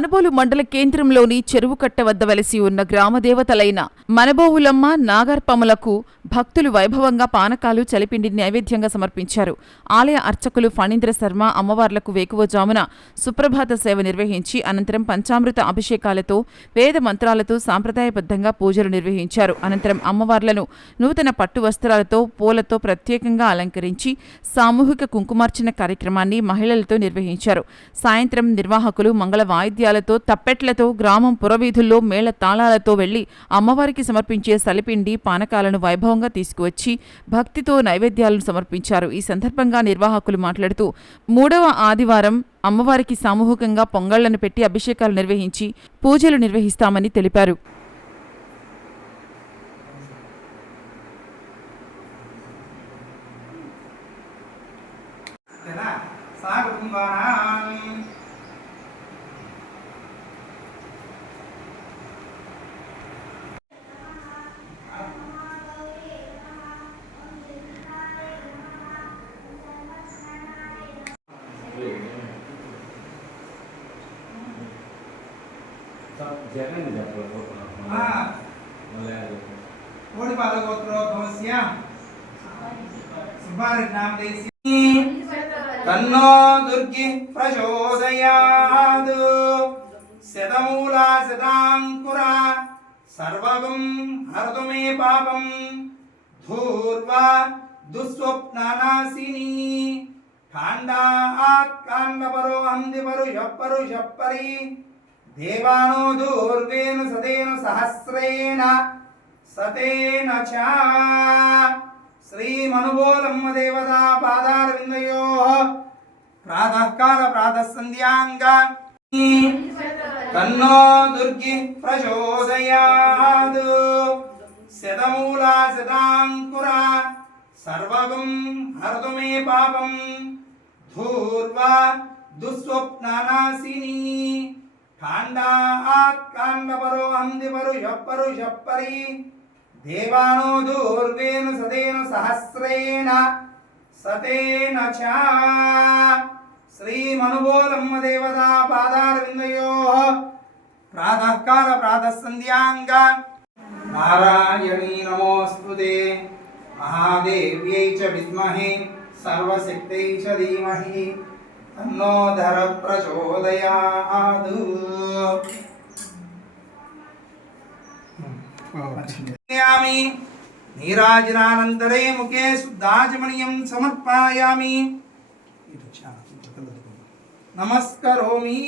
మనుబోలు మండల కేంద్రంలోని చెరువు కట్ట వద్ద వెలసి ఉన్న గ్రామదేవతలైన మనబోవులమ్మ నాగర్పములకు భక్తులు వైభవంగా పానకాలు చలిపిండి నైవేద్యంగా సమర్పించారు. ఆలయ అర్చకులు ఫణీంద్ర శర్మ అమ్మవార్లకు వేకువజామున సుప్రభాత సేవ నిర్వహించి అనంతరం పంచామృత అభిషేకాలతో వేద మంత్రాలతో సాంప్రదాయబద్ధంగా పూజలు నిర్వహించారు. అనంతరం అమ్మవార్లను నూతన పట్టు వస్త్రాలతో పూలతో ప్రత్యేకంగా అలంకరించి సామూహిక కుంకుమార్చన కార్యక్రమాన్ని మహిళలతో నిర్వహించారు. సాయంత్రం నిర్వాహకులు మంగళ వాయిద్యాలతో తప్పెట్లతో గ్రామం పురవీధుల్లో మేళ తాళాలతో వెళ్లి అమ్మవారికి సమర్పించే సలిపిండి పానకాలను వైభవంగా తీసుకువచ్చి భక్తితో నైవేద్యాలను సమర్పించారు. ఈ సందర్భంగా నిర్వాహకులు మాట్లాడుతూ 3వ ఆదివారం అమ్మవారికి సామూహికంగా పొంగళ్లను పెట్టి అభిషేకాలు నిర్వహించి పూజలు నిర్వహిస్తామని తెలిపారు. तन्नो दुर्गे प्रचोदयात् शतमूला शताङ्कुरा सर्वगं हरतु मे पापं धूर्वा दुःस्वप्ननाशिनी काण्डात् काण्डपरो हन्दिपरु यप्परु यप्परि देवानो दूर्वेन सदेन सहस्रेण सतेन च श्री मनुबोलम्म देवता पादारविन्दयोः प्रातःकाल प्रातःसन्ध्याङ्गा तन्नो दुर्गे प्रचोदयात् शतमूला शताङ्कुरा सर्वगं हरतु मे पापं धूर्वा दुःस्वप्ननाशिनी काण्डात् काण्डपरो हन्दिपरु यप्परु यप्परि देवानो दूर्वेन सदेन सहस्रेण सतेन च श्री मनुबोलम्म देवता पादारविन्दयोः प्रातःकाल प्रातःसन्ध्याङ्गा नारायणी नमोऽस्तुते महादेव्यै च विद्महे सर्वशक्त्यै च धीमहि तन्नो धर प्रचोदयात्। नीराजनानन्तरे मुखे शुद्धाचमनीयं समर्पयामि नमस्करोमि।